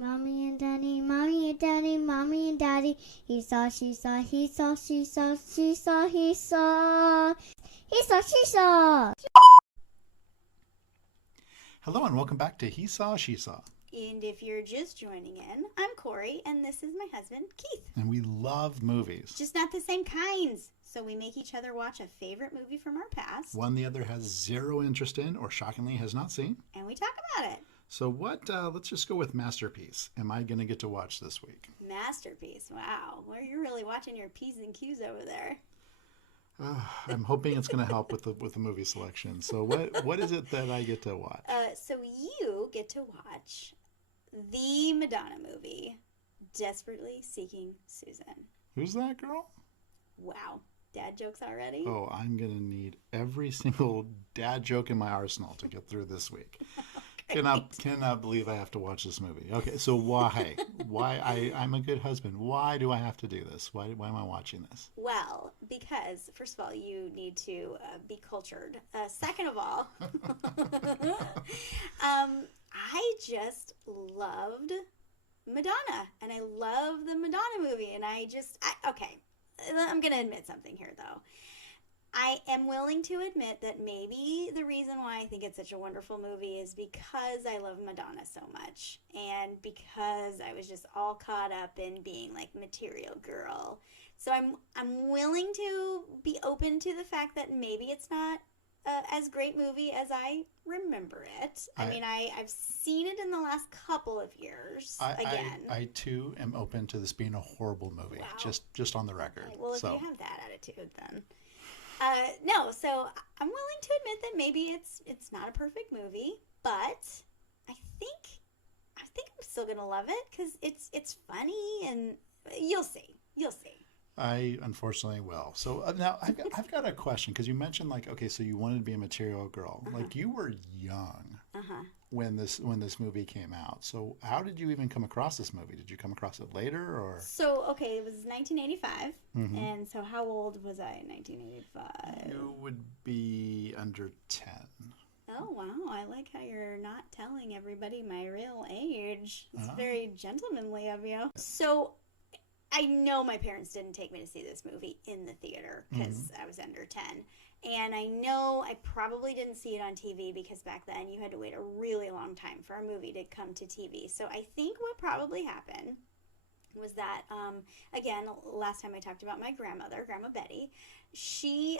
Mommy and daddy, mommy and daddy, mommy and daddy. He saw, she saw, he saw, she saw, she saw, he saw. He saw, she saw. Hello and welcome back to He Saw, She Saw. And if you're just joining in, I'm Cory and this is my husband, Keith. And we love movies. Just not the same kinds. So we make each other watch a favorite movie from our past. One the other has zero interest in or shockingly has not seen. And we talk about it. So let's just go with Masterpiece. Am I going to get to watch this week? Masterpiece. Wow. Well, you're really watching your P's and Q's over there. I'm hoping it's going to help with the movie selection. So what is it that I get to watch? So you get to watch the Madonna movie, Desperately Seeking Susan. Who's that girl? Wow. Dad jokes already? Oh, I'm going to need every single dad joke in my arsenal to get through this week. Cannot believe I have to watch this movie. Okay, so why? I'm a good husband. Why do I have to do this? Why am I watching this? Well, because, first of all, you need to be cultured. Second of all, I just loved Madonna, and I love the Madonna movie, and okay, I'm going to admit something here, though. I am willing to admit that maybe the reason why I think it's such a wonderful movie is because I love Madonna so much, and because I was just all caught up in being like material girl. So I'm willing to be open to the fact that maybe it's not as great movie as I remember it. I mean, I've seen it in the last couple of years again. I too am open to this being a horrible movie. Wow. Just on the record. Okay, well, if you have that attitude, then. No, so I'm willing to admit that maybe it's not a perfect movie, but I think I'm still gonna love it because it's funny, and you'll see. I unfortunately will. So now I've got a question, because you mentioned so you wanted to be a material girl. Uh-huh. Like, you were young when this movie came out. So how did you even come across this movie? Did you come across it later, or? So okay, it was 1985, and so how old was I in 1985? You would be under 10. Oh, wow. I like how you're not telling everybody my real age. It's very gentlemanly of you. So I know my parents didn't take me to see this movie in the theater because I was under 10. And I know I probably didn't see it on TV because back then you had to wait a really long time for a movie to come to TV. So I think what probably happened was that, again, last time I talked about my grandmother, Grandma Betty, she,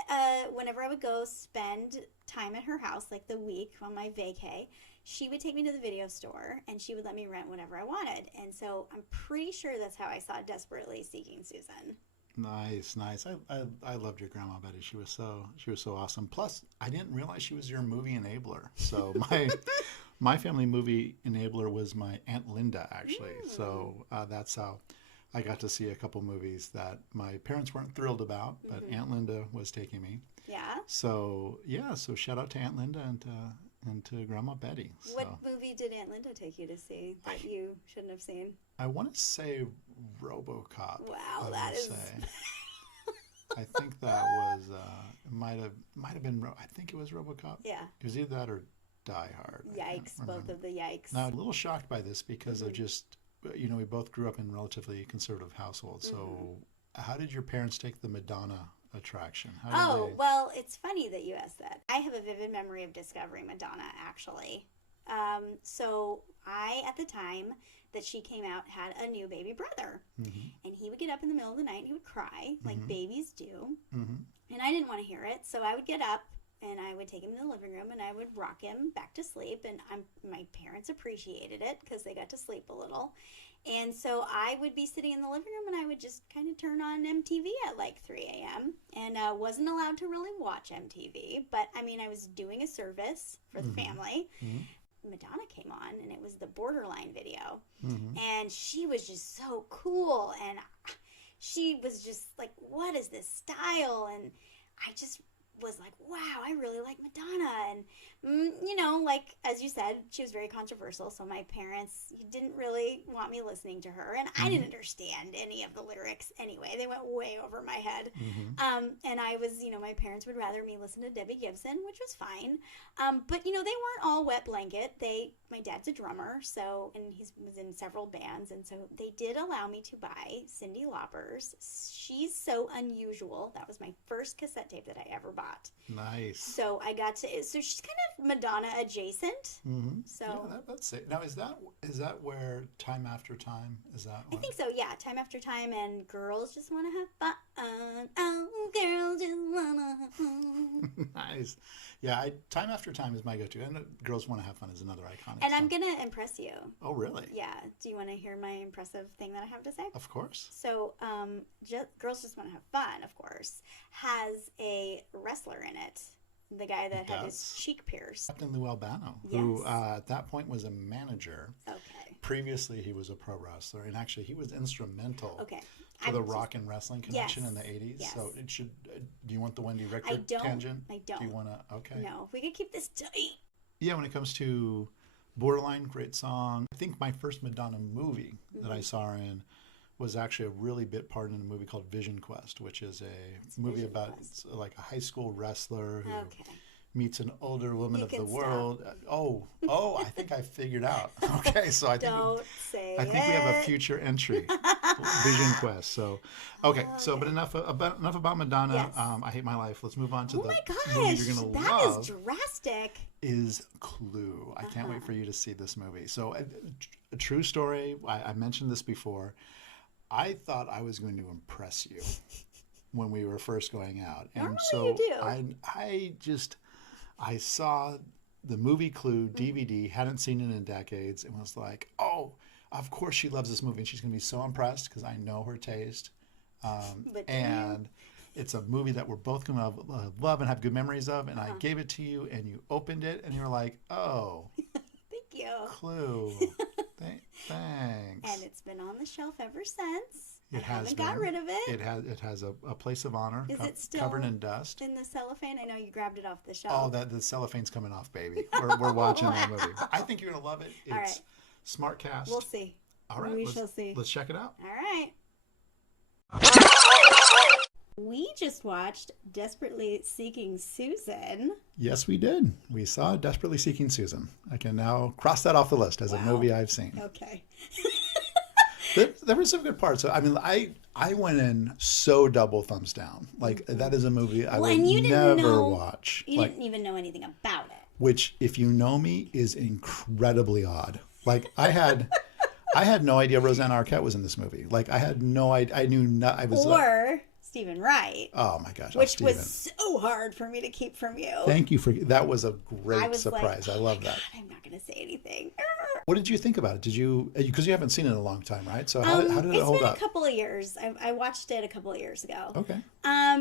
whenever I would go spend time at her house, like the week on my vacay, she would take me to the video store and she would let me rent whatever I wanted. And so I'm pretty sure that's how I saw Desperately Seeking Susan. Nice. I loved your Grandma Betty. She was so awesome. Plus, I didn't realize she was your movie enabler. So my family movie enabler was my Aunt Linda, actually. So that's how I got to see a couple movies that my parents weren't thrilled about, but Aunt Linda was taking me. Yeah. So shout out to Aunt Linda and to Grandma Betty. So. What movie did Aunt Linda take you to see that you shouldn't have seen? I want to say RoboCop. Wow, that is. I think that was might have been. I think it was RoboCop. Yeah. It was either that or Die Hard. Yikes! Both of the yikes. Now, I'm a little shocked by this because of just we both grew up in relatively conservative households. So, how did your parents take the Madonna attraction? Well, it's funny that you asked that. I have a vivid memory of discovering Madonna, actually. So I, at the time that she came out, had a new baby brother. And he would get up in the middle of the night and he would cry, like babies do. And I didn't want to hear it, so I would get up and I would take him to the living room and I would rock him back to sleep. And my parents appreciated it because they got to sleep a little. And so I would be sitting in the living room and I would just kind of turn on MTV at like 3 a.m. and wasn't allowed to really watch MTV. But, I mean, I was doing a service for the family. Madonna came on and it was the Borderline video. And she was just so cool. And she was just like, what is this style? And I just was like, wow, I really like Madonna. And You know, like, as you said, she was very controversial, so my parents didn't really want me listening to her, and I didn't understand any of the lyrics anyway. They went way over my head. And I was, you know, my parents would rather me listen to Debbie Gibson, which was fine. But, you know, they weren't all wet blanket. My dad's a drummer, so, and he was in several bands, and so they did allow me to buy Cyndi Lauper's She's So Unusual. That was my first cassette tape that I ever bought. Nice. So I got to, so she's kind of Madonna adjacent. So yeah, that's it. Now, is that where Time After Time, is that I think so, yeah. Time After Time and Girls Just Want to Have Fun. Oh, girls just want to have fun. Nice. Yeah, Time After Time is my go-to. And Girls Want to Have Fun is another iconic And song. I'm going to impress you. Oh, really? Yeah. Do you want to hear my impressive thing that I have to say? Of course. So, Girls Just Want to Have Fun, of course, has a wrestler in it. The guy that had his cheek pierced. Captain Lou Albano, who at that point was a manager. Okay. Previously, he was a pro wrestler, and actually, he was instrumental for the rock and wrestling connection in the 80s. Yes. So it should. Do you want the Wendy Richter tangent? I don't. Do you want to? Okay. No, if we could keep this tight. Yeah, when it comes to Borderline, great song. I think my first Madonna movie that I saw her in was actually a really bit part in a movie called Vision Quest, which is a movie about like a high school wrestler who meets an older woman of the world. I think I figured out. Okay, so I think we have a future entry, Vision Quest. So, but enough about Madonna. Yes. I Hate My Life. Let's move on to my gosh, movie you're gonna that love. is drastic. Is Clue. I can't wait for you to see this movie. So, a true story. I mentioned this before. I thought I was going to impress you when we were first going out. And Normally so you do. I saw the movie Clue DVD, hadn't seen it in decades, and was like, oh, of course she loves this movie, and she's going to be so impressed because I know her taste. And it's a movie that we're both going to love and have good memories of, and I gave it to you, and you opened it, and you were like, oh. Thank you. Clue. Thanks. And it's been on the shelf ever since. It has haven't got rid of it. It has a place of honor. Is it still covered in dust? In the cellophane? I know you grabbed it off the shelf. Oh, the cellophane's coming off, baby. We're watching that movie. I think you're gonna love it. It's smart cast. We'll see. All right, we shall see. Let's check it out. All right. We just watched Desperately Seeking Susan. Yes, we did. We saw Desperately Seeking Susan. I can now cross that off the list as a movie I've seen. Okay. There were some good parts. I mean, I went in so double thumbs down. Like, that is a movie I would never watch. You didn't even know anything about it. Which, if you know me, is incredibly odd. Like, I had no idea Rosanna Arquette was in this movie. Like, I had no idea. I knew not. I was Stephen Wright. Oh my gosh. Which was so hard for me to keep from you. Thank you that was a great surprise. I love that. I'm not going to say anything. What did you think about it? Did you, because you haven't seen it in a long time, right? So how did it hold up? It's been a couple of years. I watched it a couple of years ago. Okay.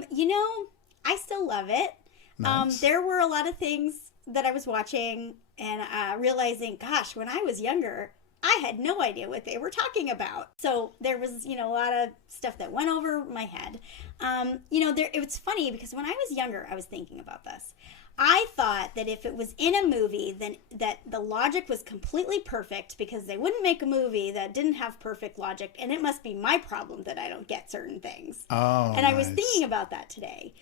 You know, I still love it. Nice. There were a lot of things that I was watching and realizing, gosh, when I was younger, I had no idea what they were talking about. So there was, a lot of stuff that went over my head. It was funny because when I was younger, I was thinking about this. I thought that if it was in a movie, then that the logic was completely perfect because they wouldn't make a movie that didn't have perfect logic, and it must be my problem that I don't get certain things. Oh, and I was thinking about that today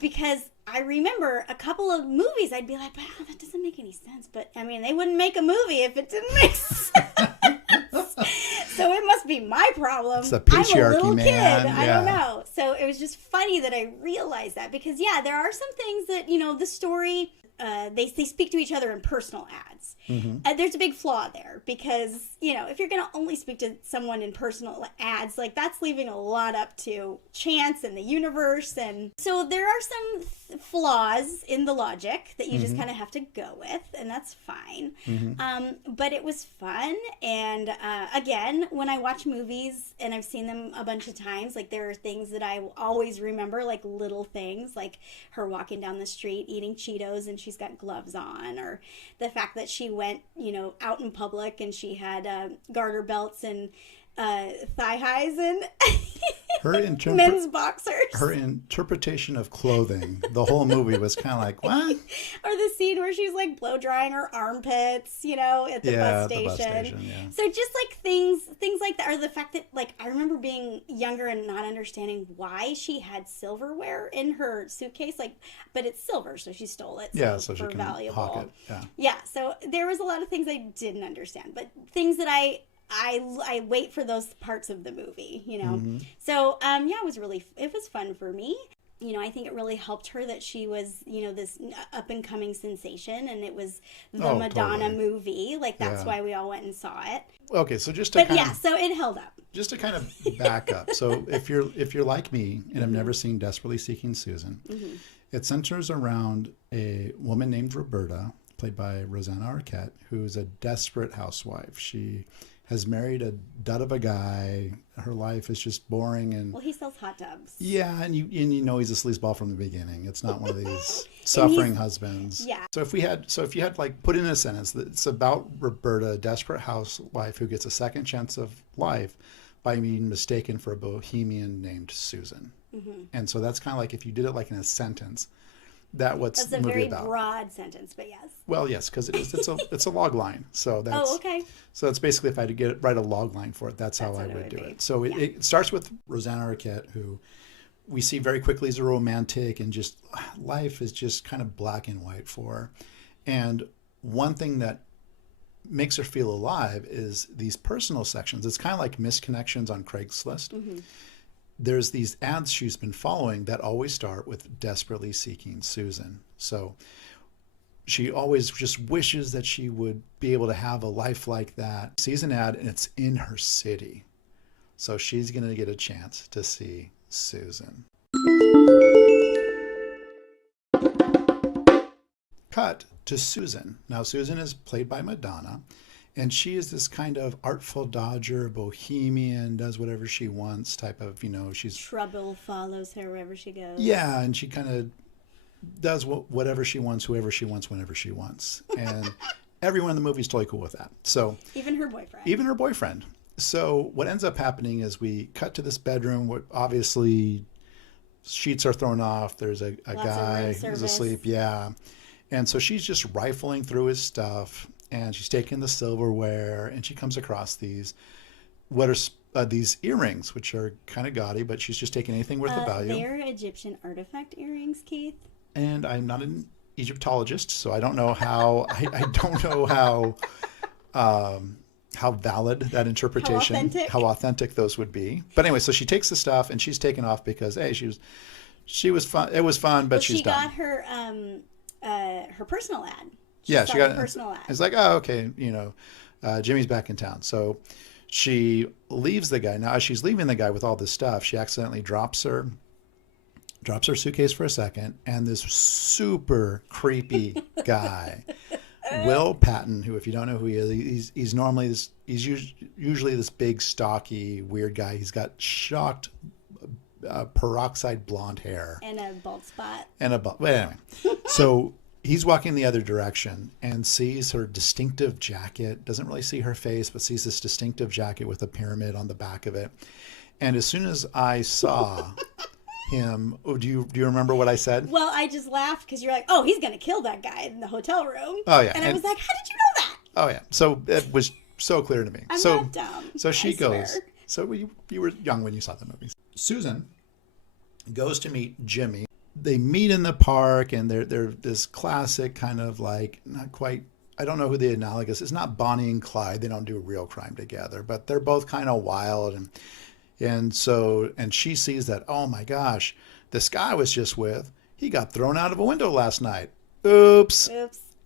because I remember a couple of movies I'd be like, wow, that doesn't make any sense. But, I mean, they wouldn't make a movie if it didn't make sense. So it must be my problem. It's the patriarchy, I'm a little man. kid. Yeah. I don't know. So it was just funny that I realized that because, there are some things that, the story, they speak to each other in personal ads. Mm-hmm. There's a big flaw there because, if you're going to only speak to someone in personal ads, like that's leaving a lot up to chance and the universe. And so there are some flaws in the logic that you just kind of have to go with, and that's fine. Mm-hmm. But it was fun. And again, when I watch movies and I've seen them a bunch of times, like there are things that I always remember, like little things, like her walking down the street eating Cheetos and she's got gloves on, or the fact that she went, out in public and she had garter belts and thigh highs and Men's boxers. Her interpretation of clothing, the whole movie was kind of like, what? Or the scene where she's like blow drying her armpits, at the bus station. Yeah. So just like things like that, or the fact that like I remember being younger and not understanding why she had silverware in her suitcase, but it's silver, so she stole it. So she can valuable. hawk it. Yeah. So there was a lot of things I didn't understand, but things that I wait for those parts of the movie, Mm-hmm. So it was fun for me. I think it really helped her that she was, this up and coming sensation, and it was the Madonna movie. Like that's why we all went and saw it. Okay, so so it held up. Just to kind of back up. So if you're like me and have never seen Desperately Seeking Susan, it centers around a woman named Roberta, played by Rosanna Arquette, who's a desperate housewife. She has married a dud of a guy. Her life is just boring, and he sells hot dogs. Yeah, and you know he's a sleazeball from the beginning. It's not one of these suffering husbands. Yeah. So if you had like put in a sentence that it's about Roberta, a desperate housewife who gets a second chance of life by being mistaken for a bohemian named Susan. And so that's kind of like if you did it like in a sentence. That's the movie about. That's a very broad sentence, but yes. Well, yes, because it's a log line. So that's okay. So that's basically if I had to write a log line for it, that's how I would do it. So it starts with Rosanna Arquette, who we see very quickly as a romantic, and just life is just kind of black and white for her. And one thing that makes her feel alive is these personal sections. It's kind of like missed connections on Craigslist. There's these ads she's been following that always start with Desperately Seeking Susan. So she always just wishes that she would be able to have a life like that. Sees an ad and it's in her city. So she's going to get a chance to see Susan. Cut to Susan. Now Susan is played by Madonna. And she is this kind of artful dodger, bohemian, does whatever she wants type of, she's... Trouble follows her wherever she goes. Yeah, and she kind of does whatever she wants, whoever she wants, whenever she wants. And everyone in the movie is totally cool with that. So even her boyfriend. Even her boyfriend. So what ends up happening is we cut to this bedroom where obviously sheets are thrown off. There's a guy who's asleep. Yeah. And so she's just rifling through his stuff. And she's taking the silverware, and she comes across these these earrings, which are kind of gaudy, but she's just taking anything worth of value. They're Egyptian artifact earrings, Keith. And I'm not an Egyptologist, so I don't know how I don't know how valid that interpretation, how authentic those would be. But anyway, so she takes the stuff and she's taken off because she was fun. It was fun, but she's done. She got her personal ad. She got a personal ad. It's like, oh, okay, Jimmy's back in town. So she leaves the guy. Now, as she's leaving the guy with all this stuff, she accidentally drops her suitcase for a second, and this super creepy guy, Will Patton, who, if you don't know who he is, he's normally usually this big, stocky, weird guy. He's got shocked peroxide blonde hair and a bald spot. But anyway, so he's walking the other direction and sees her distinctive jacket. Doesn't really see her face, but sees this distinctive jacket with a pyramid on the back of it. And as soon as I saw him, do you remember what I said? Well, I just laughed because you're like, oh, he's going to kill that guy in the hotel room. Oh, yeah. And I was like, how did you know that? Oh, yeah. So it was so clear to me. I'm not dumb. So she goes. So you were young when you saw the movies. Susan goes to meet Jimmy. They meet in the park, and they're this classic kind of like, not quite, I don't know who the analogous, it's not Bonnie and Clyde. They don't do real crime together, but they're both kind of wild. And she sees that, oh my gosh, this guy I was just with, he got thrown out of a window last night. Oops.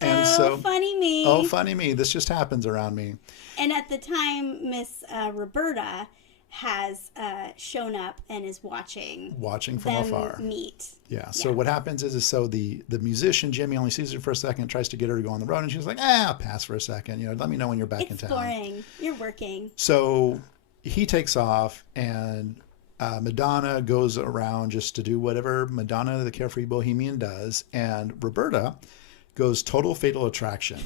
And funny me. Oh, funny me. This just happens around me. And at the time, Miss Roberta has shown up and is watching from afar. Meet. Yeah. So what happens is so the musician Jimmy only sees her for a second, tries to get her to go on the road, and she's like, I'll pass for a second. Let me know when you're back in town. It's boring. You're working. So he takes off, and Madonna goes around just to do whatever Madonna, the carefree bohemian, does, and Roberta goes total Fatal Attraction,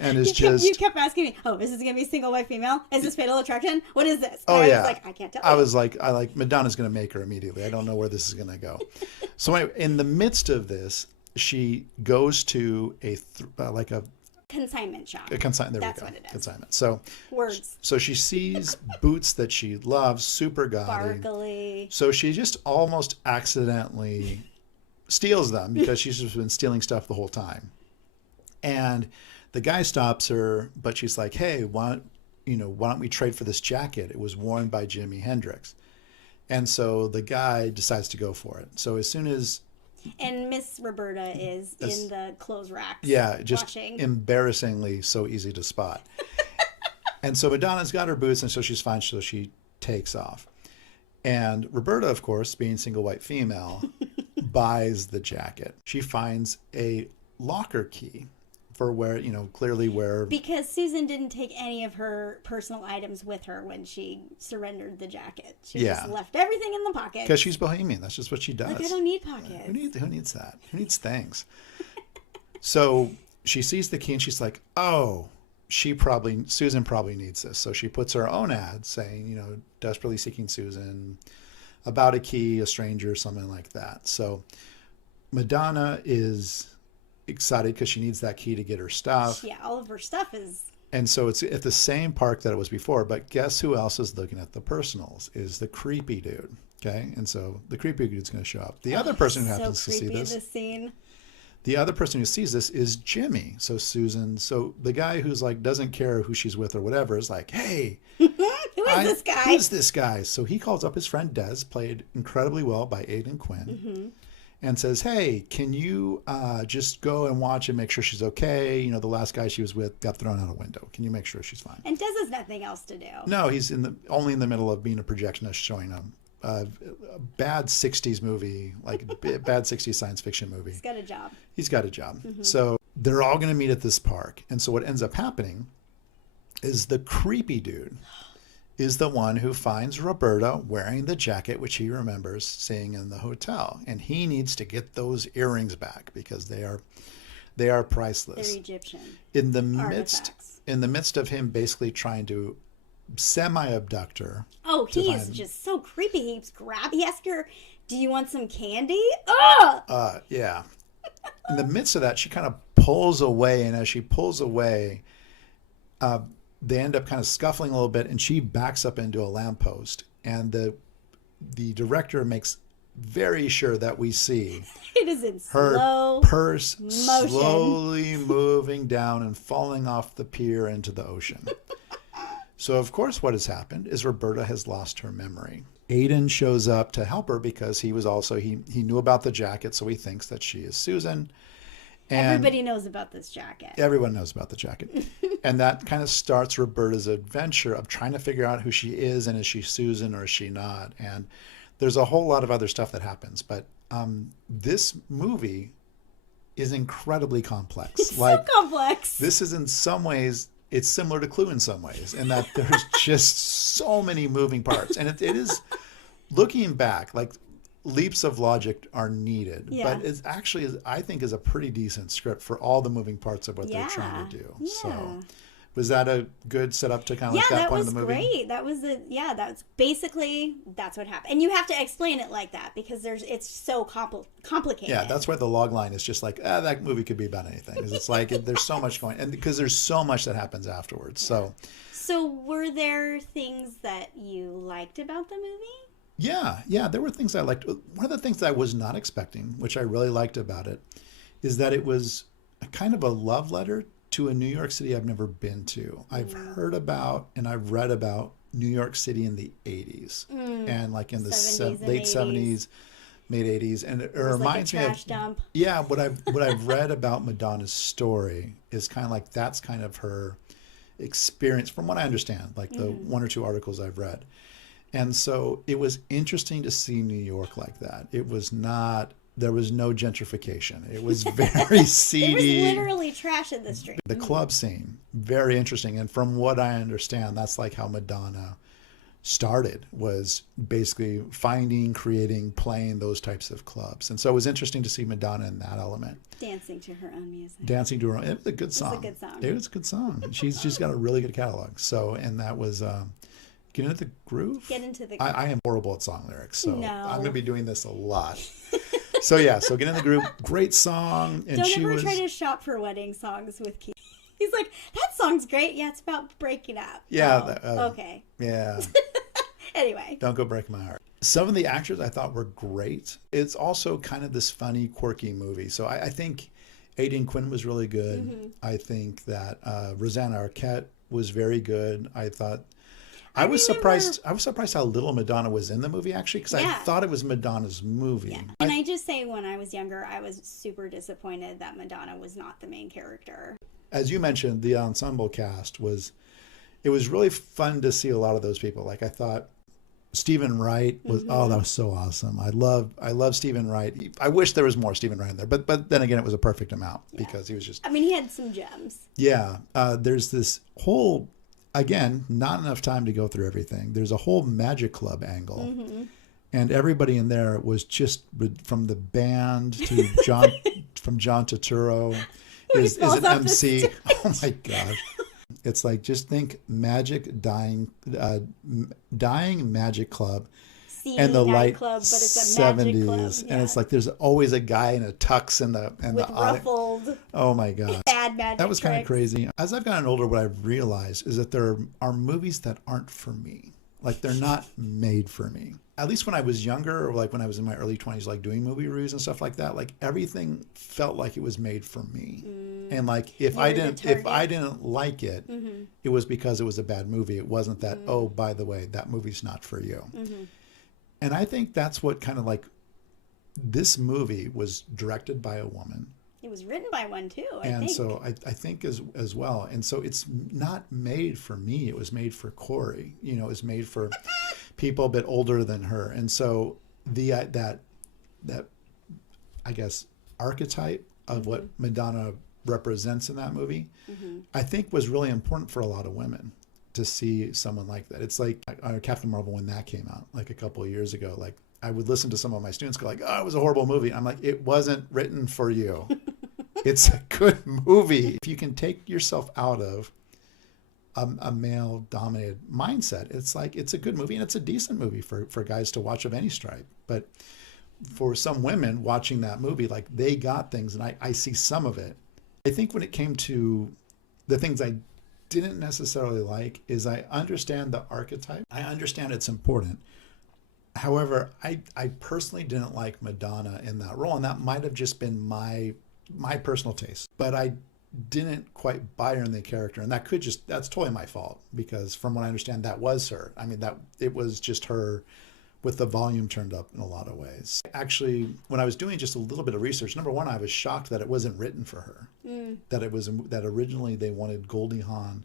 and is You kept asking me, oh, is this going to be single white female? Is this Fatal Attraction? What is this? Oh, and yeah. I was like, I can't tell I you. was like, Madonna's going to make her immediately. I don't know where this is going to go. So anyway, in the midst of this, she goes to a Consignment shop. consignment. There That's we go. what it is. Consignment. So Words. So she sees boots that she loves, super gaudy. Sparkly. So she just almost accidentally steals them because she's just been stealing stuff the whole time. And the guy stops her, but she's like, "Hey, why don't we trade for this jacket? It was worn by Jimi Hendrix." And so the guy decides to go for it. So as soon as And Miss Roberta is in the clothes racks. yeah, just watching. embarrassingly so easy to spot. And so Madonna's got her boots, and so she's fine. So she takes off. And Roberta, of course, being single white female, buys the jacket. She finds a locker key for where, clearly where... Because Susan didn't take any of her personal items with her when she surrendered the jacket. She just left everything in the pocket. Because she's bohemian. That's just what she does. Like, I don't need pockets. Who needs that? Who needs things? So she sees the key and she's like, oh, Susan probably needs this. So she puts her own ad saying, desperately seeking Susan, about a key, a stranger, something like that. So Madonna is excited because she needs that key to get her stuff. Yeah, all of her stuff is... And so it's at the same park that it was before, but guess who else is looking at the personals? Is the creepy dude. Okay? And so the creepy dude's going to show up. The other person who happens to see this... Scene. The other person who sees this is Jimmy. So Susan, the guy who's like doesn't care who she's with or whatever is like, hey, Who is this guy? Who's this guy? So he calls up his friend Des, played incredibly well by Aidan Quinn, and says, hey, can you just go and watch and make sure she's okay? The last guy she was with got thrown out a window. Can you make sure she's fine? And Des has nothing else to do. No, he's only in the middle of being a projectionist showing a bad 60s movie, like bad 60s science fiction movie. He's got a job. He's got a job. So they're all going to meet at this park. And so what ends up happening is the creepy dude is the one who finds Roberta wearing the jacket, which he remembers seeing in the hotel. And he needs to get those earrings back because they are priceless. They're Egyptian. In the artifacts. midst of him basically trying to semi-abduct her. Oh, he is just so creepy. He asks her, do you want some candy? Ugh! Yeah. In the midst of that, she kind of pulls away, and as she pulls away, they end up kind of scuffling a little bit, and she backs up into a lamppost. And the director makes very sure that we see It is in her slow purse motion. slowly moving down and falling off the pier into the ocean. So, of course, what has happened is Roberta has lost her memory. Aidan shows up to help her because he knew about the jacket, so he thinks that she is Susan. And Everybody knows about this jacket. everyone knows about the jacket. And that kind of starts Roberta's adventure of trying to figure out who she is and is she Susan or is she not. And there's a whole lot of other stuff that happens. But this movie is incredibly complex. It's so complex. This is in some ways... It's similar to Clue in some ways, in that there's just so many moving parts. And it is, looking back, like leaps of logic are needed. Yeah. But it's actually, I think, is a pretty decent script for all the moving parts of what they're Yeah. trying to do. Yeah. So was that a good setup to kind of like that point of the movie? Yeah, that was great. That's basically, that's what happened. And you have to explain it like that because it's so complicated. Yeah, that's where the log line is just like, that movie could be about anything. 'Cause it's like, there's so much going, and because there's so much that happens afterwards. So were there things that you liked about the movie? Yeah, there were things I liked. One of the things that I was not expecting, which I really liked about it, is that it was a kind of a love letter to a New York City I've never been to. I've heard about and I've read about New York City in the 80s and like in the 70s and late 80s. 70s, mid 80s, and it reminds like a me trash of dump. yeah. What I've read about Madonna's story is kind of like that's kind of her experience, from what I understand, like the one or two articles I've read. And so it was interesting to see New York like that. It was not. There was no gentrification. It was very seedy. It was literally trash in the street. The club scene, very interesting. And from what I understand, that's like how Madonna started, was basically finding, creating, playing those types of clubs. And so it was interesting to see Madonna in that element. Dancing to her own music. Dancing to her own. It was a good song. It was a good song. It was a good song. She's got a really good catalog. So, and that was Get Into the Groove? Get Into the I am horrible at song lyrics, so No. I'm going to be doing this a lot. So yeah, so Get In the Groove, great song. And Don't ever try to shop for wedding songs with Keith. He's like, that song's great. Yeah, it's about breaking up. Yeah. Okay. Yeah. Anyway. Don't go break my heart. Some of the actors I thought were great. It's also kind of this funny, quirky movie. So I think Aidan Quinn was really good. Mm-hmm. I think that Rosanna Arquette was very good. I thought... I was surprised how little Madonna was in the movie, actually, because I thought it was Madonna's movie. Yeah. And I just say, when I was younger, I was super disappointed that Madonna was not the main character. As you mentioned, the ensemble cast was really fun to see a lot of those people. Like, I thought Stephen Wright was, that was so awesome. I love Stephen Wright. I wish there was more Stephen Wright in there, but then again, it was a perfect amount because he was just... I mean, he had some gems. Yeah. There's this whole... Again, not enough time to go through everything. There's a whole Magic Club angle. And everybody in there was just, from the band to John, from John Turturro is an MC. Oh my God. It's like, just think dying Magic Club. And the light club, but it's a 70s, magic club. Yeah. And it's like there's always a guy in a tux with ruffled. Oh my God, bad magic. That was kind of crazy. As I've gotten older, what I've realized is that there are movies that aren't for me. Like, they're not made for me. At least when I was younger, or like when I was in my early 20s, like doing movie reviews and stuff like that, like everything felt like it was made for me. And like if I didn't like it, it was because it was a bad movie. It wasn't that, oh, by the way, that movie's not for you. And I think that's what kind of like, this movie was directed by a woman. It was written by one too, I think. And so I think as well. And so it's not made for me. It was made for Cory. You know, it was made for people a bit older than her. And so that I guess archetype of what Madonna represents in that movie, I think was really important for a lot of women. To see someone like that. It's like Captain Marvel, when that came out like a couple of years ago, like I would listen to some of my students go like, oh, it was a horrible movie. I'm like, it wasn't written for you. It's a good movie. If you can take yourself out of a male dominated mindset, it's like, it's a good movie, and it's a decent movie for guys to watch of any stripe. But for some women watching that movie, like, they got things, and I see some of it. I think when it came to the things I didn't necessarily like, is I understand the archetype. I understand it's important. However, I personally didn't like Madonna in that role, and that might have just been my personal taste. But I didn't quite buy her in the character, and that's totally my fault, because from what I understand, that was her. I mean, that it was just her with the volume turned up in a lot of ways. Actually, when I was doing just a little bit of research, number one, I was shocked that it wasn't written for her. That originally they wanted Goldie Hawn.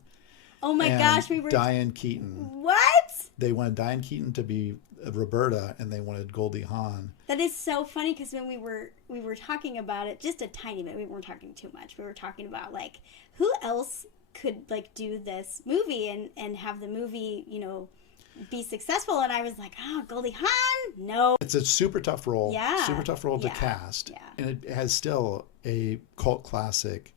Oh my gosh, Diane Keaton. What? They wanted Diane Keaton to be Roberta, and they wanted Goldie Hawn. That is so funny, because when we were talking about it, just a tiny bit, we weren't talking too much. We were talking about like who else could like do this movie and have the movie, you know, be successful, and I was like, Goldie Hawn? No. It's a super tough role. Yeah. Super tough role to cast. Yeah. And it has still a cult classic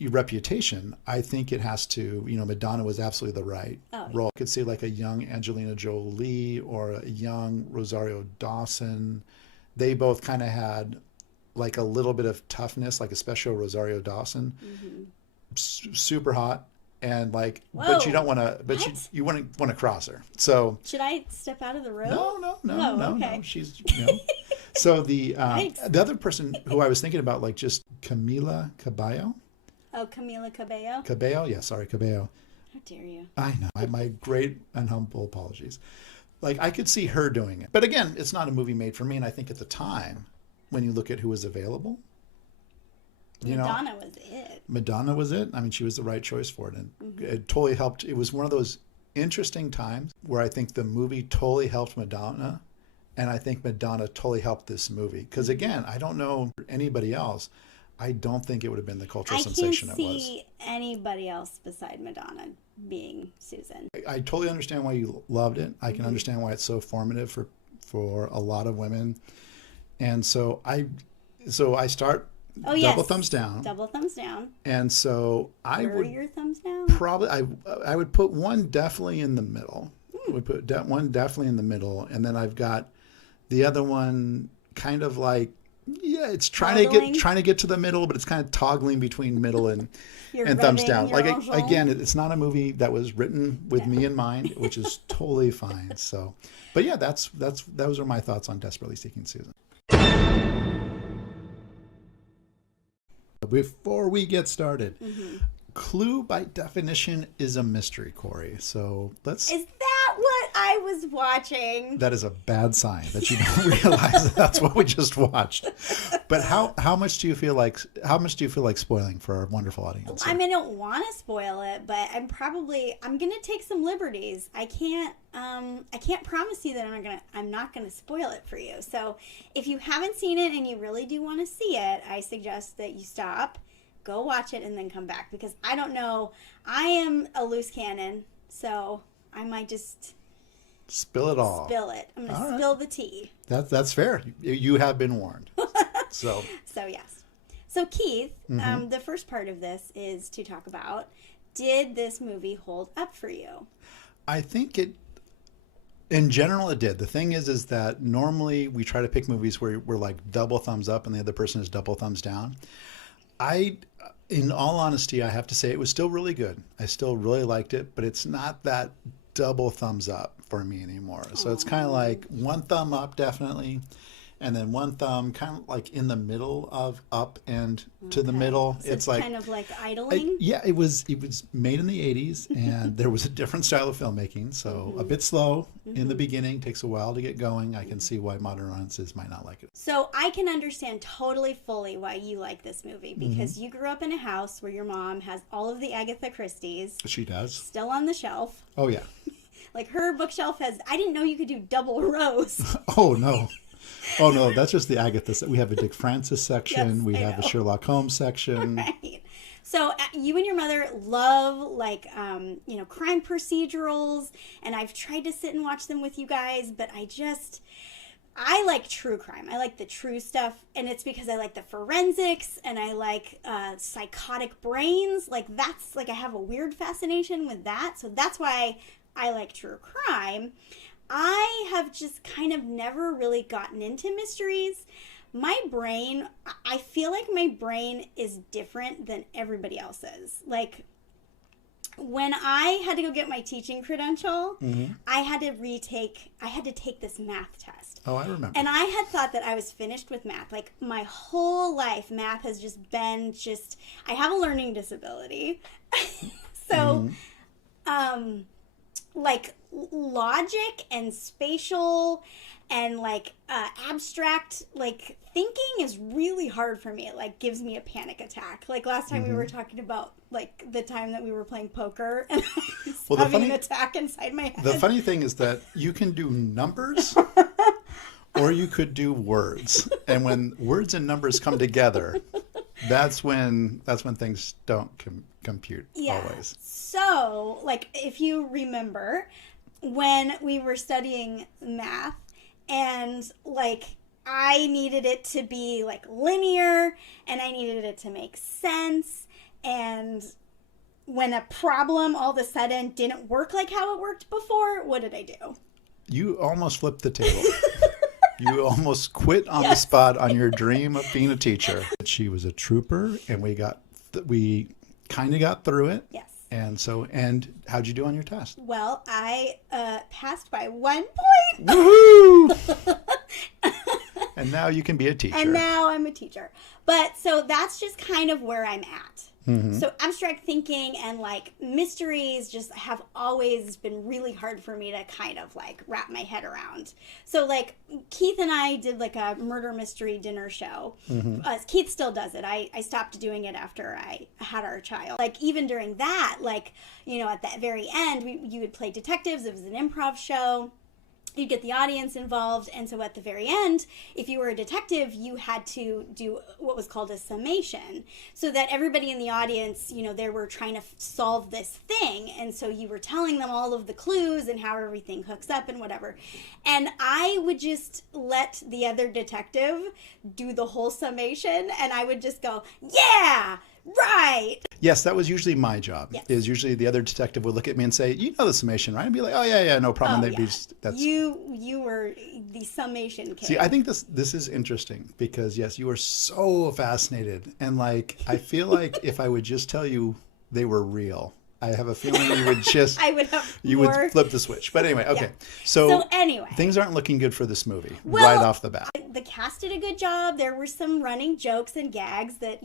reputation. I think it has to, you know, Madonna was absolutely the right role. I could see like a young Angelina Jolie or a young Rosario Dawson. They both kind of had like a little bit of toughness, like especially Rosario Dawson. Super hot. And like, whoa, but you don't want to, but you want to cross her. So should I step out of the room? No. She's, you know. So the other person who I was thinking about, like, just Camila Cabello. Oh, Camila Cabello. Cabello, yeah, sorry, Cabello. How dare you? I know. My great and humble apologies. Like, I could see her doing it, but again, it's not a movie made for me. And I think at the time, when you look at who was available, Madonna was it. Madonna was it. I mean, she was the right choice for it. And it totally helped. It was one of those interesting times where I think the movie totally helped Madonna. And I think Madonna totally helped this movie. Because again, I don't know anybody else. I don't think it would have been the cultural sensation it was. I can't see anybody else beside Madonna being Susan. I totally understand why you loved it. I can understand why it's so formative for a lot of women. And so I start double thumbs down. Double thumbs down. And so Where are your thumbs down? probably I would put one definitely in the middle. Would put one definitely in the middle, and then I've got the other one kind of like, yeah, it's trying to get to the middle, but it's kind of toggling between middle and thumbs down. Like again, it's not a movie that was written with me in mind, which is totally fine. So, but yeah, those are my thoughts on Desperately Seeking Susan. Before we get started, Clue by definition is a mystery, Cory. So let's. Is that what I was watching? That is a bad sign that you don't realize that's what we just watched. But how much do you feel like spoiling for our wonderful audience? I mean, I don't want to spoil it, but I'm gonna take some liberties. I can't promise you that I'm not gonna spoil it for you. So if you haven't seen it and you really do want to see it, I suggest that you stop, go watch it, and then come back, because I don't know. I am a loose cannon, so I might just spill it all. I'm gonna spill the tea. That's fair. You have been warned. So yes. So Keith, the first part of this is to talk about, did this movie hold up for you? I think in general it did. The thing is that normally we try to pick movies where we're like double thumbs up and the other person is double thumbs down. In all honesty, I have to say it was still really good. I still really liked it, but it's not that double thumbs up for me anymore. So it's kind of like one thumb up, definitely, and then one thumb kind of like in the middle of up and to the middle. So it's like kind of like idling. It was made in the 80s, and there was a different style of filmmaking. So a bit slow in the beginning, takes a while to get going. I can see why modern audiences might not like it. So I can understand totally fully why you like this movie, because you grew up in a house where your mom has all of the Agatha Christie's. She does. Still on the shelf. Oh yeah. Like her bookshelf has. I didn't know you could do double rows. Oh no. Oh no, that's just the Agatha. We have a Dick Francis section. Yes, we have a Sherlock Holmes section. Right. So you and your mother love crime procedurals, and I've tried to sit and watch them with you guys, but I like true crime. I like the true stuff, and it's because I like the forensics, and I like psychotic brains. I have a weird fascination with that, so that's why I like true crime. I have just kind of never really gotten into mysteries. I feel like my brain is different than everybody else's. Like, when I had to go get my teaching credential, I had to take this math test. Oh, I remember. And I had thought that I was finished with math. Like, my whole life, math has just been I have a learning disability. So, like, logic and spatial and abstract thinking is really hard for me. It gives me a panic attack. Like last time we were talking about the time that we were playing poker and I was having an attack inside my head. The funny thing is that you can do numbers or you could do words, and when words and numbers come together, that's when things don't compute always. So if you remember, when we were studying math, and I needed it to be linear, and I needed it to make sense, and when a problem all of a sudden didn't work like how it worked before, what did I do? You almost flipped the table. You almost quit on the spot on your dream of being a teacher. She was a trooper, and we kind of got through it. Yes. And how'd you do on your test? Well, I passed by 1 point. Woohoo! And now you can be a teacher. And now I'm a teacher. But so that's just kind of where I'm at. So abstract thinking and mysteries just have always been really hard for me to kind of wrap my head around. So Keith and I did a murder mystery dinner show. Keith still does it. I stopped doing it after I had our child. Even during that, at the very end, you would play detectives. It was an improv show. you'd get the audience involved, and so at the very end, if you were a detective, you had to do what was called a summation, so that everybody in the audience, they were trying to solve this thing, and so you were telling them all of the clues and how everything hooks up and whatever. And I would just let the other detective do the whole summation, and I would just go, yeah, right. Yes, that was usually my job. Yes. Is usually the other detective would look at me and say, "You know the summation, right?" And be like, "Oh yeah, no problem." Oh, They'd be yeah. that's. You were the summation kid. See, I think this is interesting because yes, you are so fascinated, and like I feel like if I would just tell you they were real, I have a feeling you would just I would have you more... would flip the switch. But anyway, okay. Yeah. So anyway, things aren't looking good for this movie Well, right off the bat. The cast did a good job. There were some running jokes and gags that,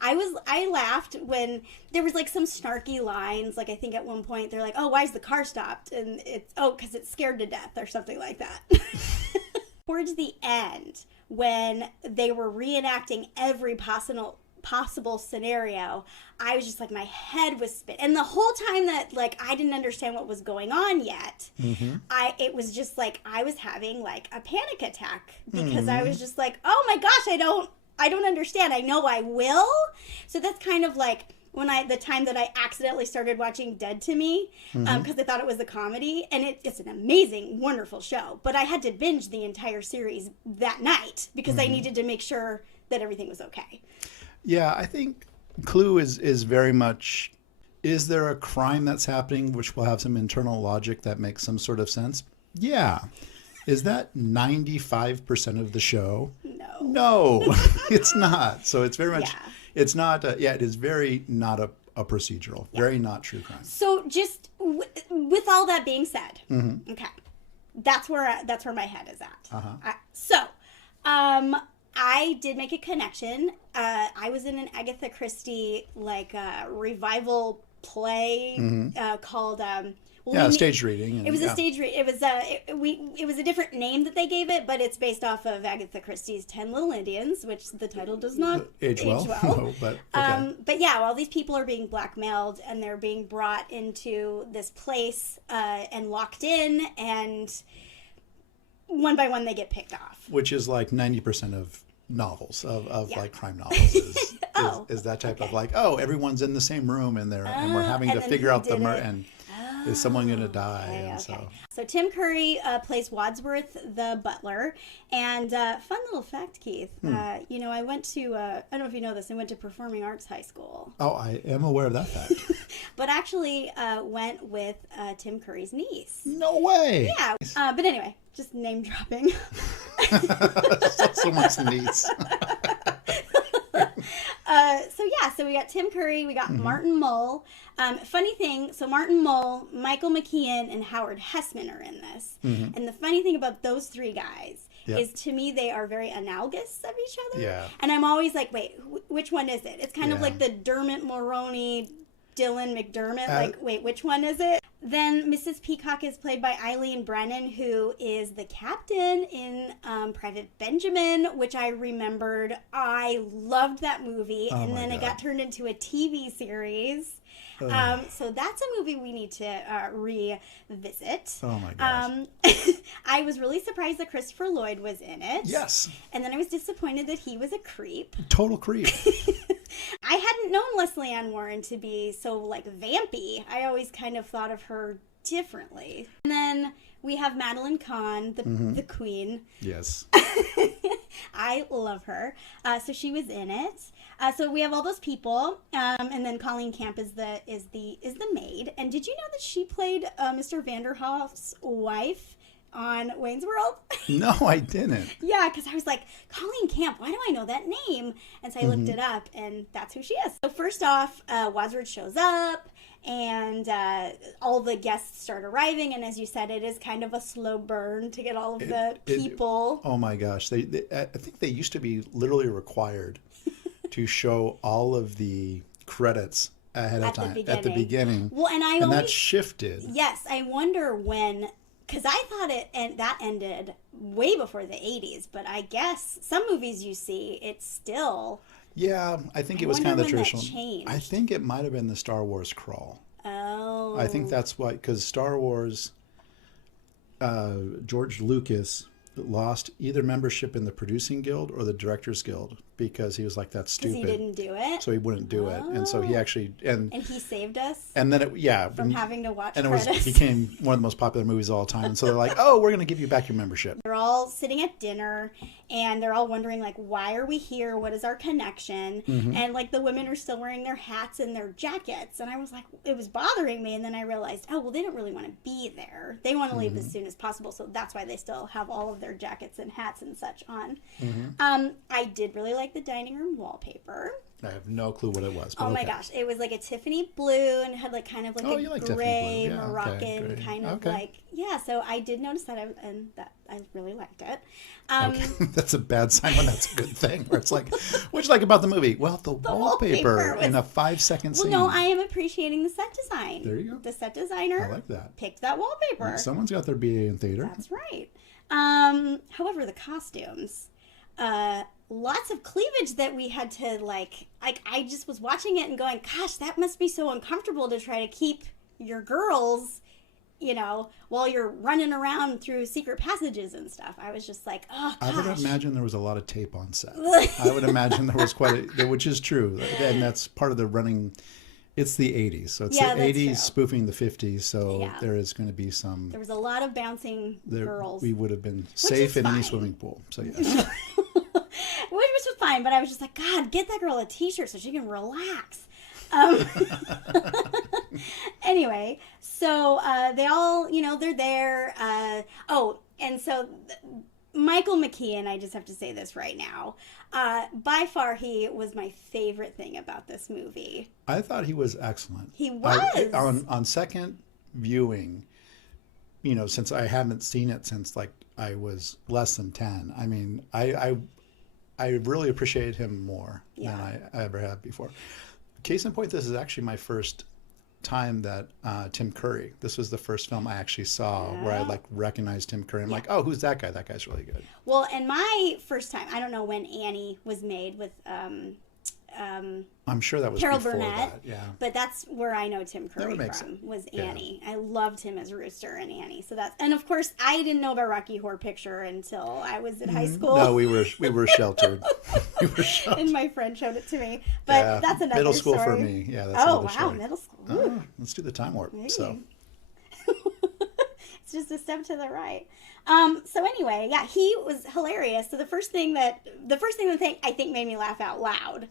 I laughed when there was like some snarky lines. Like I think at one point they're like, "Oh, why is the car stopped?" And because it's scared to death or something like that. Towards the end, when they were reenacting every possible scenario, I was just like, my head was spin, and the whole time that like I didn't understand what was going on yet, it was just like I was having like a panic attack because I was just like, oh my gosh, I don't understand. I know I will. So that's kind of like the time that I accidentally started watching Dead to Me, because I thought it was a comedy, and it's an amazing, wonderful show, but I had to binge the entire series that night because I needed to make sure that everything was okay. Yeah, I think Clue is very much, is there a crime that's happening which will have some internal logic that makes some sort of sense? Yeah. Is that 95% of the show? No, it's not. So it's very much, it's not, it is very not a procedural, very not true crime. So just with all that being said, okay, that's where my head is at. I did make a connection. I was in an Agatha Christie revival play called stage reading. It was a stage reading. It was a different name that they gave it, but it's based off of Agatha Christie's 10 Little Indians, which the title does not age well. No, but okay. But yeah, all these people are being blackmailed and they're being brought into this place and locked in, and one by one they get picked off. Which is like 90% of novels of like crime novels is that type of like, oh, everyone's in the same room and we're having to figure out the murder and is someone going to die? Okay. So Tim Curry plays Wadsworth the butler, and fun little fact, Keith. I went to I don't know if you know this. I went to Performing Arts High School. Oh, I am aware of that fact. But actually went with Tim Curry's niece. No way. Yeah. But anyway, just name dropping. Someone's niece. So we got Tim Curry, we got Martin Mull. Funny thing, so Martin Mull, Michael McKean, and Howard Hessman are in this. And the funny thing about those three guys is, to me, they are very analogous of each other. Yeah. And I'm always like, wait, which one is it? It's kind of like the Dermot Mulroney, Dylan McDermott. Wait, which one is it? Then Mrs. Peacock is played by Eileen Brennan, who is the captain in Private Benjamin, which I remembered. I loved that movie, and then it got turned into a TV series. So that's a movie we need to revisit. Oh my gosh. I was really surprised that Christopher Lloyd was in it. Yes. And then I was disappointed that he was a creep. Total creep. I hadn't known Leslie Ann Warren to be so vampy. I always kind of thought of her differently. And then we have Madeline Kahn, the queen. Yes. I love her. So she was in it. So we have all those people, and then Colleen Camp is the maid. And did you know that she played Mr. Vanderhoff's wife on Wayne's World? No, I didn't. Yeah, because I was like, Colleen Camp, why do I know that name? And so I looked it up, and that's who she is. So first off, Wadsworth shows up, and all the guests start arriving, and as you said, it is kind of a slow burn to get all of the people. Oh my gosh. I think they used to be literally required to show all of the credits ahead of time at the beginning. Well, and that shifted. Yes, I wonder when, because I thought that ended way before the 80s, but I guess some movies you see, it's still. Yeah, I think it was kind of the traditional. I think it might have been the Star Wars crawl. Oh. I think that's why, because Star Wars, George Lucas lost either membership in the producing guild or the directors guild because he was like, that's Because stupid. he didn't do it. So he wouldn't do it. And so he actually, And he saved us and then from having to watch and credits. it became one of the most popular movies of all time. And so they're like, oh, we're going to give you back your membership. They're all sitting at dinner and they're all wondering, like, why are we here? What is our connection? And like the women are still wearing their hats and their jackets. And I was like, it was bothering me. And then I realized, oh, well, they don't really want to be there. They want to leave as soon as possible. So that's why they still have all of their jackets and hats and such on. I did really like the dining room wallpaper. I have no clue what it was. But Oh my gosh, it was like a Tiffany blue and had like kind of like Oh, you a like gray Tiffany blue. Yeah, Moroccan okay, great. kind of Okay. like, yeah. So I did notice that, and that I really liked it. Okay. That's a bad sign when that's a good thing. Where it's like, what'd you like about the movie? Well, the wallpaper was- in a 5-second scene. Well, no, I am appreciating the set design. There you go. The set designer I like that. picked that wallpaper. Someone's got their BA in theater. That's right. However, the costumes, lots of cleavage that we had to like I just was watching it and going, gosh, that must be so uncomfortable to try to keep your girls, you know, while you're running around through secret passages and stuff. I was just like, oh gosh. I would imagine there was a lot of tape on set. I would imagine there was which is true. And that's part of the running. It's the 80s. So it's Yeah, the that's 80s true. spoofing the 50s. So Yeah. there is going to be some. There was a lot of bouncing girls. We would have been safe in any fine. swimming pool. So, yes. Which was fine, but I was just like, God, get that girl a t-shirt so she can relax. Anyway, so they all, you know, they're there. And so Michael McKean, I just have to say this right now, by far he was my favorite thing about this movie. I thought he was excellent. He was. On second viewing, you know, since I haven't seen it since like I was less than 10. I mean, I really appreciated him more than I ever have before. Case in point, this is actually my first time that Tim Curry. This was the first film I actually saw where I like recognized Tim Curry. I'm like, oh, who's that guy? That guy's really good. Well, and my first time, I don't know when Annie was made with I'm sure that was Carol before Burnett, that. Yeah. but that's where I know Tim Curry make from, was Yeah. Annie. I loved him as Rooster and Annie. So that's, and of course I didn't know about Rocky Horror Picture until I was in high school. No, we were sheltered. We were sheltered. And my friend showed it to me. But that's another middle school story. for me. Yeah, that's Oh another wow, story. middle school. Oh, let's do the time warp. So It's just a step to the right. So anyway, yeah, he was hilarious. So the first thing that I think made me laugh out loud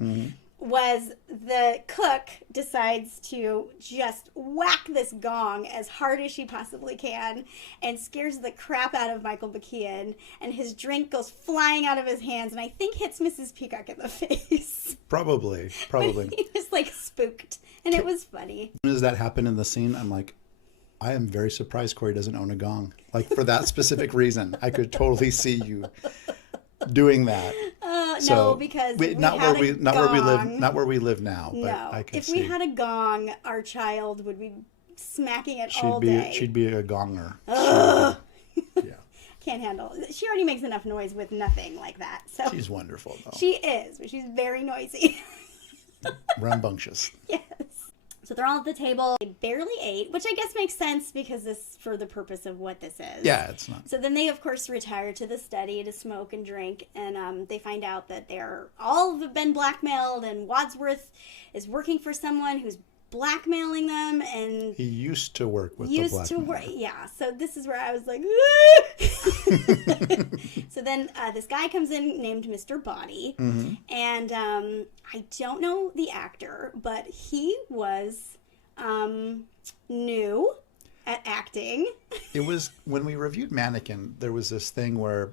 was the cook decides to just whack this gong as hard as she possibly can and scares the crap out of Michael McKean, and his drink goes flying out of his hands and I think hits Mrs. Peacock in the face. probably. He was like spooked, and it was funny. As soon as that happened in the scene, I'm like, I am very surprised Cory doesn't own a gong. Like for that specific reason, I could totally see you doing that. No, because not where we live now. But No, I can if see. we had a gong, our child would be smacking it all she'd day. She'd be a gonger. Ugh. Yeah, Can't handle. She already makes enough noise with nothing like that. So she's wonderful though. she is, but she's very noisy. Rambunctious. Yes. So they're all at the table. They barely ate, which I guess makes sense because this for the purpose of what this is. Yeah, it's not. So then they, of course, retire to the study to smoke and drink, and they find out that they're all have been blackmailed, and Wadsworth is working for someone who's blackmailing them, and He used to work with the used black to man. work. Yeah. So this is where I was like, so then this guy comes in named Mr. Body, and I don't know the actor, but he was new at acting. It was when we reviewed Mannequin, there was this thing where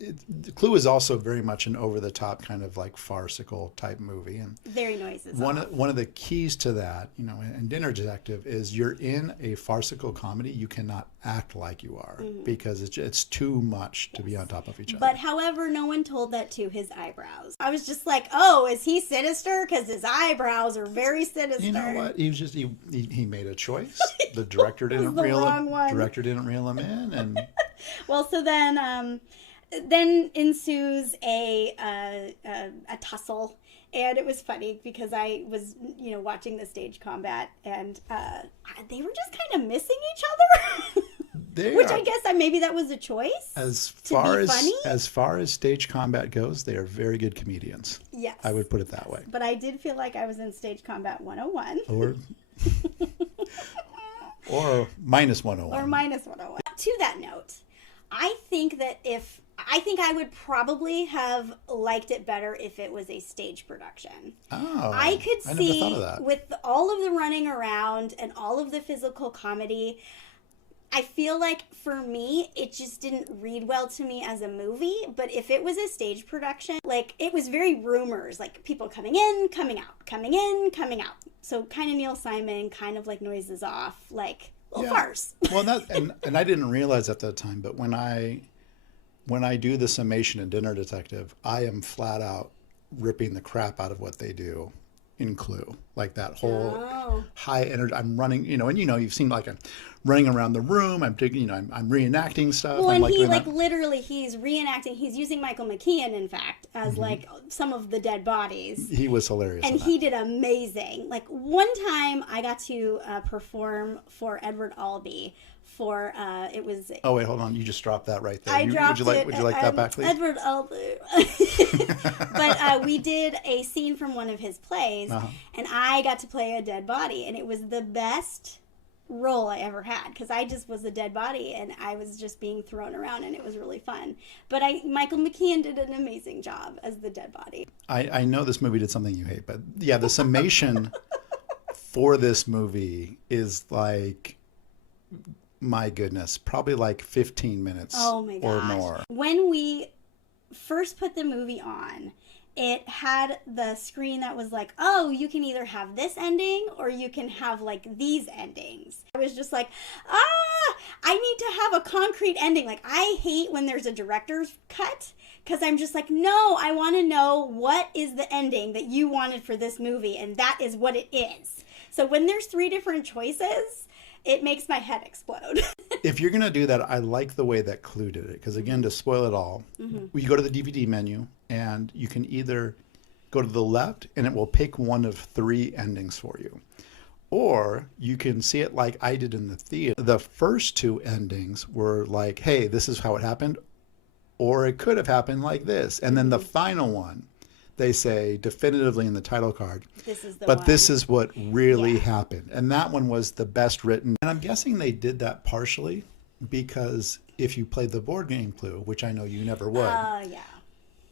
the Clue is also very much an over-the-top kind of like farcical type movie, and Very noisy. one of the keys to that, you know, in Dinner Detective is you're in a farcical comedy, you cannot act like you are because it's too much to be on top of each other. But however, no one told that to his eyebrows. I was just like, oh, is he sinister? Because his eyebrows are very sinister. You know what? He was just he made a choice. The director didn't the reel wrong one. him in, and Well, so then ensues a tussle, and it was funny because I was, you know, watching the stage combat, and they were just kind of missing each other. Which I guess maybe that was a choice. As funny? as far as stage combat goes, they are very good comedians. Yes. I would put it that way. But I did feel like I was in Stage Combat 101. Or minus 101. Or minus 101. To that note, I think I would probably have liked it better if it was a stage production. Oh, I could see, never thought of that. with all of the running around and all of the physical comedy, I feel like for me, it just didn't read well to me as a movie. But if it was a stage production, like it was very rumors, like people coming in, coming out, coming in, coming out. So kind of Neil Simon, kind of like Noises Off, like a little farce. Well, and I didn't realize at that time, but when I do the summation in Dinner Detective, I am flat out ripping the crap out of what they do in Clue. Like that whole high energy. I'm running, and you've seen like I'm running around the room. I'm taking, I'm reenacting stuff. Well, I'm and he literally he's reenacting. He's using Michael McKean, in fact, as like some of the dead bodies. He was hilarious. And he did amazing. Like one time I got to perform for Edward Albee for it was. Oh wait, hold on! You just dropped that right there. I dropped it. Would you like that back, please? Edward Albee. But we did a scene from one of his plays, and I got to play a dead body, and it was the best role I ever had because I just was a dead body and I was just being thrown around, and it was really fun. But Michael McKean did an amazing job as the dead body. I know this movie did something you hate, but yeah, the summation for this movie is like, my goodness, probably like 15 minutes or more. When we first put the movie on, it had the screen that was like, oh, you can either have this ending or you can have like these endings. I was just like, I need to have a concrete ending. Like, I hate when there's a director's cut because I'm just like, no, I want to know what is the ending that you wanted for this movie, and that is what it is. So when there's 3 different choices, it makes my head explode. If you're going to do that, I like the way that Clue did it. Because again, to spoil it all, you go to the DVD menu and you can either go to the left and it will pick one of 3 endings for you. Or you can see it like I did in the theater. The first 2 endings were like, hey, this is how it happened. Or it could have happened like this. And then the final one, they say definitively in the title card, this is what really happened. And that one was the best written. And I'm guessing they did that partially because if you played the board game Clue, which I know you never would,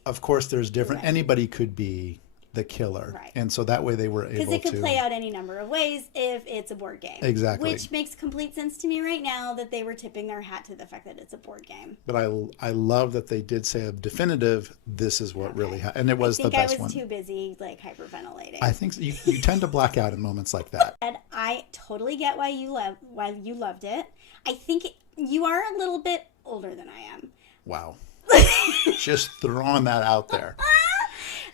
of course there's different, anybody could be the killer. Right. And so that way they were able to. Because it could play out any number of ways if it's a board game. Exactly. Which makes complete sense to me right now that they were tipping their hat to the fact that it's a board game. But I love that they did say a definitive, this is what really happened. And it was the best one. I was too busy like hyperventilating. I think so. You tend to black out in moments like that. And I totally get why you loved it. I think you are a little bit older than I am. Wow. Just throwing that out there.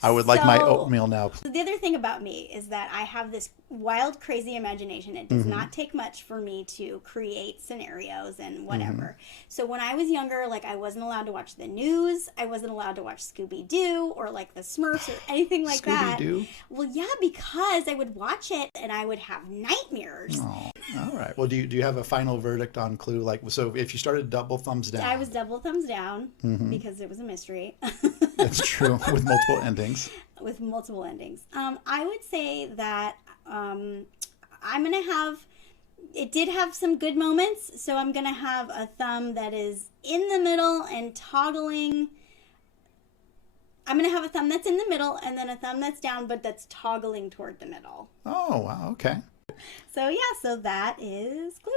I would like my oatmeal now. The other thing about me is that I have this wild, crazy imagination. It does not take much for me to create scenarios and whatever. So when I was younger, like I wasn't allowed to watch the news. I wasn't allowed to watch Scooby-Doo or like the Smurfs or anything like that. Scooby-Doo? Well, yeah, because I would watch it and I would have nightmares. Oh, all right. Well, do you have a final verdict on Clue? Like, so if you started double thumbs down. I was double thumbs down because it was a mystery. That's true, with multiple endings. With multiple endings. I would say that I'm going to have, it did have some good moments, so I'm going to have a thumb that is in the middle and toggling. I'm going to have a thumb that's in the middle and then a thumb that's down, but that's toggling toward the middle. Oh, wow, okay. So yeah, so that is Clue.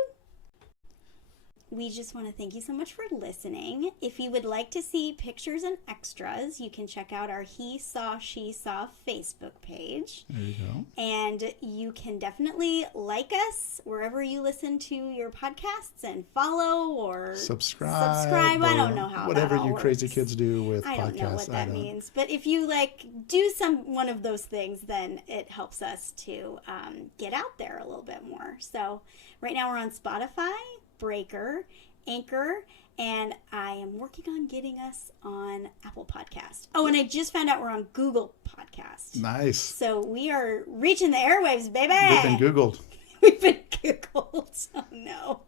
We just want to thank you so much for listening. If you would like to see pictures and extras, you can check out our He Saw, She Saw Facebook page. There you go. And you can definitely like us wherever you listen to your podcasts and follow or subscribe. I don't know how whatever that all you works. Crazy kids do with podcasts. I don't know what that means. But if you do one of those things, then it helps us to get out there a little bit more. So right now we're on Spotify, Breaker, Anchor, and I am working on getting us on Apple Podcast. Oh, and I just found out we're on Google Podcast. Nice. So we are reaching the airwaves, baby. We've been Googled. even giggled. Oh no,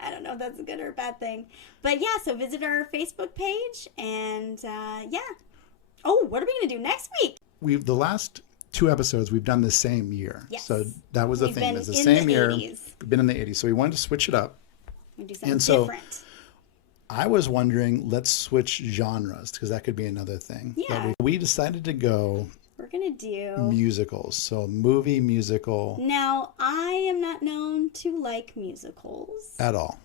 I don't know if that's a good or a bad thing. But yeah, so visit our Facebook page, and yeah. Oh, what are we going to do next week? The last 2 episodes we've done the same year. Yes. So that was the We've theme. been It's the in same the year. 80s. We've been in the 80s. So we wanted to switch it up. We do something And so different. I was wondering, let's switch genres because that could be another thing. Yeah. But we decided to go We're going to do... musicals. So movie, musical. Now, I am not known to like musicals. At all.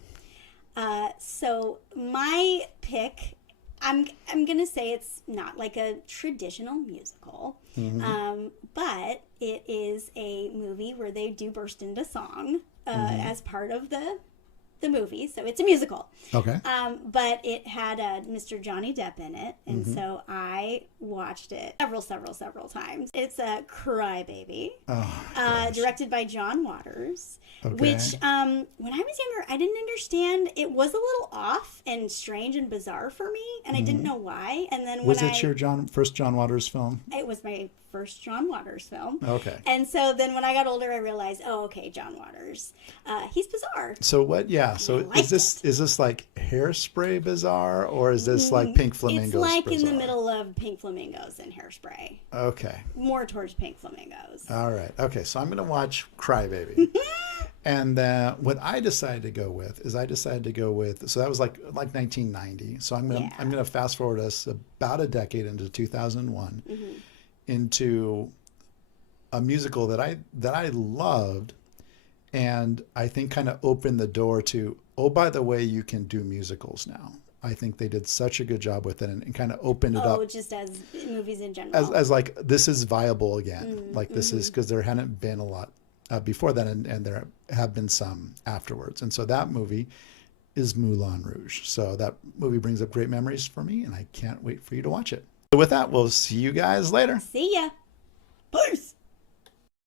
So my pick, I'm gonna say it's not like a traditional musical, but it is a movie where they do burst into song as part of the movie. So it's a musical. Okay. But it had Mr. Johnny Depp in it, and so I watched it several times. It's a Cry Baby, directed by John Waters. Okay. Which, when I was younger, I didn't understand. It was a little off and strange and bizarre for me, and I didn't know why. And then was it your first John Waters film? It was my first John Waters film. Okay. And so then when I got older, I realized, oh, okay, John Waters. He's bizarre. So what? Yeah. So is this like Hairspray bizarre, or is this like Pink Flamingos? It's like bizarre? in the middle of Pink Flamingos and Hairspray. Okay. More towards Pink Flamingos. All right. Okay. So I'm gonna watch Cry Baby. And what I decided to go with is so that was like 1990. So I'm gonna fast forward us about a decade into 2001 into a musical that I loved, and I think kind of opened the door to, oh, by the way, you can do musicals now. I think they did such a good job with it, and kind of opened it up. Oh, just as movies in general. As like, this is viable again. Like this is, because there hadn't been a lot before then, and there have been some afterwards. And so that movie is Moulin Rouge. So that movie brings up great memories for me, and I can't wait for you to watch it. So with that, we'll see you guys later. See ya. Peace.